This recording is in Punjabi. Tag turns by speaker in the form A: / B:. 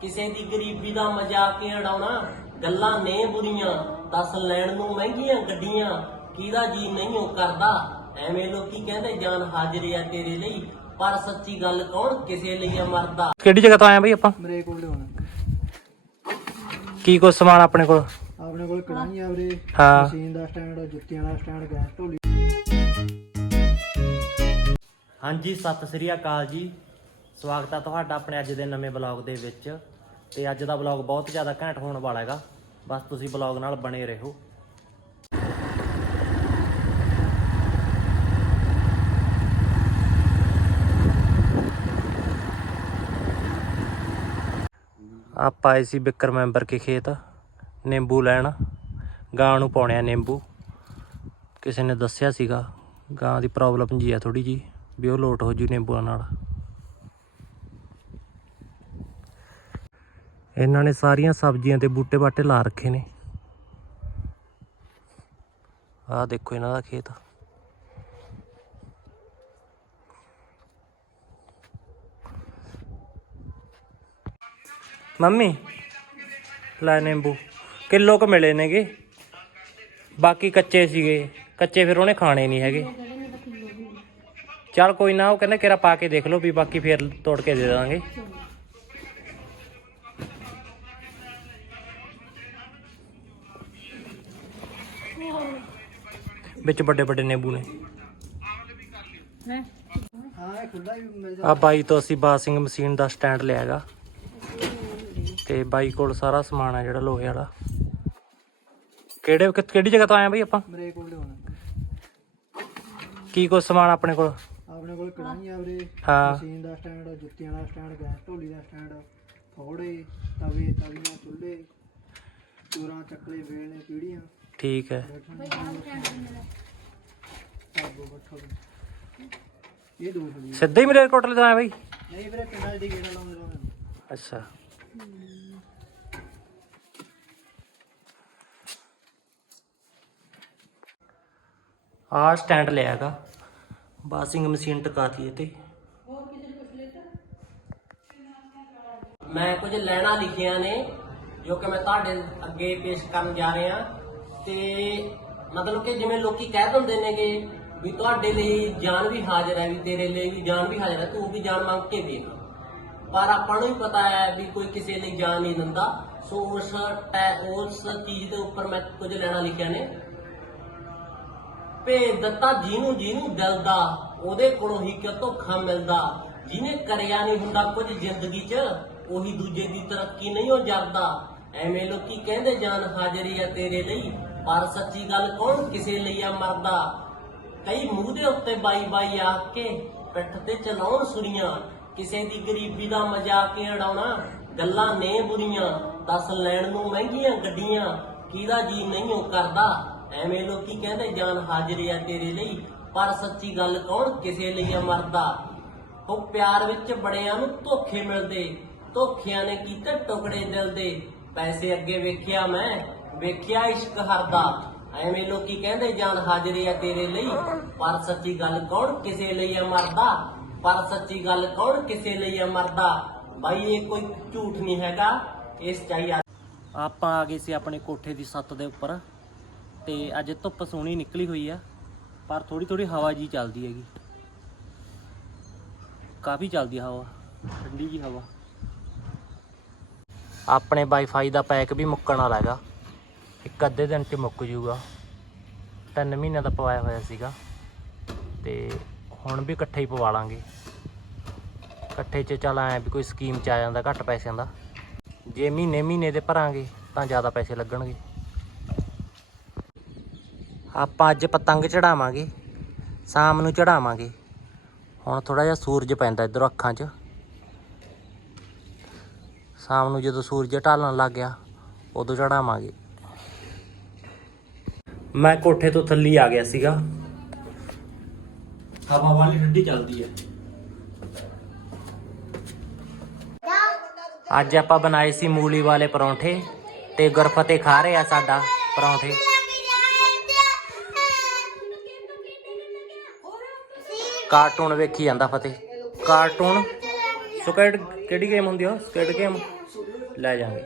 A: ਕਿਸੇ ਦੀ ਗਰੀਬੀ ਦਾ ਮਜ਼ਾਕ ਹੀ ਉਡਾਉਣਾ? ਗੱਲਾਂ ਨੇ ਬੁਰੀਆਂ ਦੱਸ ਲੈਣ ਨੂੰ ਮਹਿੰਗੀਆਂ ਗੱਡੀਆਂ ਕਿਹਦਾ ਜੀ ਨਹੀਂ ਉਹ ਕਰਦਾ? ਐਵੇਂ ਲੋਕੀ ਕਹਿੰਦੇ ਜਾਨ ਹਾਜ਼ਰ ਆ ਤੇਰੇ ਲਈ ਪਰ ਸੱਚੀ ਗੱਲ ਕੌਣ ਕਿਸੇ ਲਈ ਆ ਮਰਦਾ?
B: ਕਿਹੜੀ ਜਗ੍ਹਾ ਤੋਂ ਆਏ ਆ ਬਈ ਆਪਾਂ?
C: ਮੇਰੇ ਕੋਲ ਲਿਆਉਣਾ।
B: ਕੀ ਕੁਝ ਸਮਾਨ ਆਪਣੇ ਕੋਲ?
C: ਆਪਣੇ ਕੋਲ ਕੜਾਹੀਆਂ ਵੀਰੇ।
B: ਹਾਂ।
C: ਮਸ਼ੀਨ ਦਾ ਸਟੈਂਡ ਜੁੱਤੀਆਂ ਦਾ ਸਟੈਂਡ ਗੈਸ ਢੋਲੀ।
B: ਹਾਂਜੀ ਸਤਿ ਸ੍ਰੀ ਅਕਾਲ ਜੀ। ਸਵਾਗਤ ਆ ਤੁਹਾਡਾ ਆਪਣੇ ਅੱਜ ਦੇ ਨਵੇਂ ਬਲੌਗ ਦੇ ਵਿੱਚ। ਤੇ ਅੱਜ ਦਾ ਬਲੌਗ ਬਹੁਤ ਜ਼ਿਆਦਾ ਘੈਂਟ ਹੋਣ ਵਾਲਾ ਹੈਗਾ। ਬਸ ਤੁਸੀਂ ਬਲੌਗ ਨਾਲ ਬਣੇ ਰਹੋ। ਆਪਾਂ ਆਏ ਸੀ ਬਿੱਕਰ ਮੈਂਬਰ ਕੇ ਖੇਤ, ਨਿੰਬੂ ਲੈਣ। ਗਾਂ ਨੂੰ ਪਾਉਣੇ ਆ ਨਿੰਬੂ। ਕਿਸੇ ਨੇ ਦੱਸਿਆ ਸੀਗਾ, ਗਾਂ ਦੀ ਪ੍ਰੋਬਲਮ ਜੀ ਆ ਥੋੜੀ ਜੀ, ਵੀ ਉਹ ਲੋਟ ਹੋ ਜੂ ਨਿੰਬੂਆਂ ਨਾਲ। ਇਹਨਾਂ ਨੇ ਸਾਰੀਆਂ ਸਬਜ਼ੀਆਂ ਤੇ ਬੂਟੇ ਬਾਟੇ ਲਾ ਰੱਖੇ ਨੇ। ਆਹ ਦੇਖੋ ਇਹਨਾਂ ਦਾ ਖੇਤ। ਮੰਮੀ, ਲੈ ਨਿੰਬੂ। ਕਿਲੋ ਕ ਮਿਲੇ ਨੇਗੇ। ਬਾਕੀ ਕੱਚੇ ਸੀਗੇ। ਕੱਚੇ ਫਿਰ ਉਹਨੇ ਖਾਣੇ ਨਹੀਂ ਹੈਗੇ। ਚੱਲ ਕੋਈ ਨਾ, ਉਹ ਕਹਿੰਦਾ ਕਿਰਾ ਪਾ ਕੇ ਦੇਖ ਲਓ ਵੀ ਬਾਕੀ ਫਿਰ ਤੋੜ ਕੇ ਦੇ ਦਾਂਗੇ। ਵਿੱਚ ਵੱਡੇ ਵੱਡੇ ਨਿੰਬੂ ਨੇ।
C: ਹਾਂ? ਇਹ ਖੁੱਲਾ ਹੀ ਮਿਲ
B: ਆ ਬਾਈ ਤੋਂ ਅਸੀਂ ਬਾਸਿੰਗ ਮਸ਼ੀਨ ਦਾ ਸਟੈਂਡ ਲਿਆਗਾ ਤੇ ਬਾਈ ਕੋਲ ਸਾਰਾ ਸਮਾਨ ਆ ਜਿਹੜਾ ਲੋਹੇ ਵਾਲਾ। ਕਿਹੜੇ ਕਿ- ਕਿਹੜੀ ਜਗ੍ਹਾ ਤੋਂ ਆਏ ਆ ਬਈ ਆਪਾਂ?
C: ਮੇਰੇ ਕੋਲ ਲਿਆਉਣਾ।
B: ਕੀ ਕੁਝ ਸਮਾਨ ਆਪਣੇ ਕੋਲ?
C: ਆਪਣੇ ਕੋਲ ਕੜਾਹੀਆਂ ਵੀਰੇ।
B: ਹਾਂ।
C: ਮਸ਼ੀਨ ਦਾ ਸਟੈਂਡ ਜੁੱਤੀਆਂ ਦਾ ਸਟੈਂਡ ਗੈਸ ਢੋਲੀ ਦਾ ਸਟੈਂਡ ਫੋੜੇ ਤਵੇ ਤਵੀਆਂ ਚੁੱਲ੍ਹੇ। ਚੂਰਾਂ ਚੱਕਲੇ ਵੇਲਣੇ ਪੀੜੀਆਂ।
B: ਠੀਕ ਹੈ।
C: ਸਾਬੋ ਬੱਠੋ ਇਹ ਦੋ ਖੜੀ
B: ਸਿੱਧਾ ਹੀ ਮੇਰੇ ਕੋਟਲੇ ਤੋਂ ਆਇਆ ਬਈ?
C: ਨਹੀਂ ਵੀਰੇ ਪਿੰਡਾਂ ਦੀ ਗੇੜਾ ਲਾਉਂਦੇ ਲਾਉਂਦੇ
B: ਅੱਛਾ। ਆਹ ਸਟੈਂਡ ਲਿਆਗਾ ਬਾਸਿੰਗ ਮਸ਼ੀਨ ਟਕਾਤੀ ਇਹ ਤੇ
A: ਮੈਂ ਕੁਝ ਲੈਣਾ ਲਿਖੀਆਂ ਨੇ। ਜੋ ਕਿ ਮੈਂ ਤੁਹਾਡੇ ਅੱਗੇ ਪੇਸ਼ ਕਰਨ ਜਾ ਰਿਹਾ। ਤੇ ਮਤਲਬ ਕਿ ਜਿਵੇਂ ਲੋਕੀ ਕਹਿ ਦਿੰਦੇ ਨੇਗੇ ਵੀ ਤੁਹਾਡੇ ਲਈ ਜਾਨ ਵੀ ਹਾਜ਼ਰ ਹੈ, ਵੀ ਤੇਰੇ ਲਈ ਵੀ ਜਾਨ ਵੀ ਹਾਜ਼ਰ ਹੈ, ਤੂੰ ਵੀ ਜਾਨ ਮੰਗ ਕੇ ਦੇਖ। ਪਰ ਆਪਾਂ ਨੂੰ ਵੀ ਪਤਾ ਹੈ ਵੀ ਕੋਈ ਕਿਸੇ ਲਈ ਜਾਨ ਨਹੀਂ ਦਿੰਦਾ। ਸੋ ਉਸ ਟੈ- ਉਸ ਚੀਜ਼ ਦੇ ਉੱਪਰ ਮੈਂ ਕੁਝ ਲੈਣਾ ਲਿਖਿਆ ਨੇ। ਭੇਦ ਦਿੱਤਾ ਜਿਹਨੂੰ ਜਿਹਨੂੰ ਦਿਲ ਦਾ, ਉਹਦੇ ਕੋਲੋਂ ਹੀ ਕਿ ਧੋਖਾ ਮਿਲਦਾ। ਜਿਹਨੇ ਕਰਿਆ ਨਹੀਂ ਹੁੰਦਾ ਕੁਝ ਜ਼ਿੰਦਗੀ 'ਚ ਉਹੀ ਦੂਜੇ ਦੀ ਤਰੱਕੀ ਨਹੀਂ ਉਹ ਜਰਦਾ। ਐਵੇਂ ਲੋਕੀ ਕਹਿੰਦੇ ਜਾਨ ਹਾਜ਼ਰੀ ਆ ਤੇਰੇ ਲਈ, ਪਰ ਸੱਚੀ ਗੱਲ ਕੌਣ ਕਿਸੇ ਲਈ ਆ ਮਰਦਾ? ਕਈ ਮੂੰਹ ਦੇ ਉੱਤੇ ਬਾਈ ਬਾਈ ਆ ਕੇ ਪਿੱਠ ਤੇ ਚਲਾਉਣ ਸੁਣੀਆਂ ਕਿਸੇ ਦੀ ਗਰੀਬੀ ਦਾ ਮਜ਼ਾਕ ਉਡਾਉਣਾ, ਗੱਲਾਂ ਨੇ ਬੁਰੀਆਂ, ਦੱਸ ਲੈਣ ਨੂੰ ਮਹਿੰਗੀਆਂ ਗੱਡੀਆਂ, ਕਿਹਦਾ ਜੀ ਨਹੀਂ ਉਹ ਕਰਦਾ? ਐਵੇਂ ਲੋਕੀ ਕਹਿੰਦੇ ਜਾਨ ਹਾਜ਼ਰੀ ਆ ਤੇਰੇ ਲਈ, ਪਰ ਸੱਚੀ ਗੱਲ ਕੌਣ ਕਿਸੇ ਲਈ ਆ ਮਰਦਾ? ਉਹ ਪਿਆਰ ਵਿੱਚ ਬੜਿਆਂ ਨੂੰ ਧੋਖੇ ਮਿਲਦੇ ਧੋਖਿਆਂ ਨੇ ਕੀਤੇ ਟੁਕੜੇ ਦਿਲ ਦੇ। ਪੈਸੇ ਅੱਗੇ ਵੇਖਿਆ ਮੈਂ, ਵੇਖਿਆ ਇਸ਼ਕ ਹਰਦਾ। ਐਵੇਂ ਲੋਕੀ ਕਹਿੰਦੇ, ਜਾਨ ਹਾਜ਼ਰ ਆ ਤੇਰੇ ਲਈ, ਪਰ ਸੱਚੀ ਗੱਲ ਕੌਣ ਕਿਸੇ ਲਈ ਆ ਮਰਦਾ? ਪਰ ਸੱਚੀ ਗੱਲ ਕੌਣ ਕਿਸੇ ਲਈ ਆ ਮਰਦਾ? ਬਾਈ, ਇਹ ਕੋਈ ਝੂਠ ਨਹੀਂ ਹੈਗਾ ਇਸ ਚਾਹੀ
B: ਆਪਾਂ ਆ ਗਏ ਸੀ ਆਪਣੇ ਕੋਠੇ ਦੀ ਛੱਤ ਦੇ ਉੱਪਰ, ਤੇ ਅੱਜ ਧੁੱਪ ਸੋਹਣੀ ਨਿਕਲੀ ਹੋਈ ਆ, ਪਰ ਥੋੜੀ ਥੋੜੀ ਹਵਾ ਜੀ ਚੱਲਦੀ ਹੈਗੀ। ਕਾਫੀ ਚੱਲਦੀ ਹਵਾ, ਠੰਡੀ ਜੀ ਹਵਾ। ਆਪਣੇ ਵਾਈਫਾਈ ਦਾ ਪੈਕ ਵੀ ਮੁੱਕਣ ਵਾਲਾ ਹੈਗਾ। ਇੱਕ ਅੱਧੇ ਦਿਨ 'ਚ ਮੁੱਕ ਜੂਗਾ ਤਿੰਨ ਮਹੀਨਿਆਂ ਦਾ ਪਵਾਇਆ ਹੋਇਆ ਸੀਗਾ। ਤੇ ਹੁਣ ਵੀ ਇਕੱਠੇ ਹੀ ਪਵਾ ਲਾਂਗੇ। ਇਕੱਠੇ 'ਚ ਚੱਲ ਐ ਵੀ ਕੋਈ ਸਕੀਮ 'ਚ ਆ ਜਾਂਦਾ ਘੱਟ ਪੈਸਿਆਂ ਦਾ। ਜੇ ਮਹੀਨੇ ਮਹੀਨੇ ਦੇ ਭਰਾਂਗੇ, ਤਾਂ ਜ਼ਿਆਦਾ ਪੈਸੇ ਲੱਗਣਗੇ। ਆਪਾਂ ਅੱਜ ਪਤੰਗ ਚੜਾਵਾਂਗੇ। ਸ਼ਾਮ ਨੂੰ ਚੜਾਵਾਂਗੇ। ਹੁਣ ਥੋੜਾ ਜਿਹਾ ਸੂਰਜ ਪੈਂਦਾ ਇਧਰੋਂ ਅੱਖਾਂ 'ਚ। ਸ਼ਾਮ ਨੂੰ ਜਦੋਂ ਸੂਰਜ ਢਲਣ ਲੱਗ ਗਿਆ, ਉਦੋਂ ਚੜਾਵਾਂਗੇ। ਮੈਂ ਕੋਠੇ ਤੋਂ ਥੱਲੇ ਆ ਗਿਆ ਸੀਗਾ। ਹਵਾ ਵਾਲੀ ਠੰਡੀ ਚੱਲਦੀ ਹੈ। ਅੱਜ ਆਪਾਂ ਬਣਾਏ ਸੀ ਮੂਲੀ ਵਾਲੇ ਪਰੌਂਠੇ ਤੇ ਗੁਰਫਤੇ ਖਾ ਰਿਹਾ ਸਾਡਾ ਪਰੌਂਠੇ। ਕਾਰਟੂਨ ਵੇਖੀ ਜਾਂਦਾ ਫਤਿਹ। ਕਾਰਟੂਨ ਸਕੇਟ ਕਿਹੜੀ ਗੇਮ ਹੁੰਦੀ ਆ? ਸਕੇਟ ਗੇਮ ਲੈ ਜਾਾਂਗੇ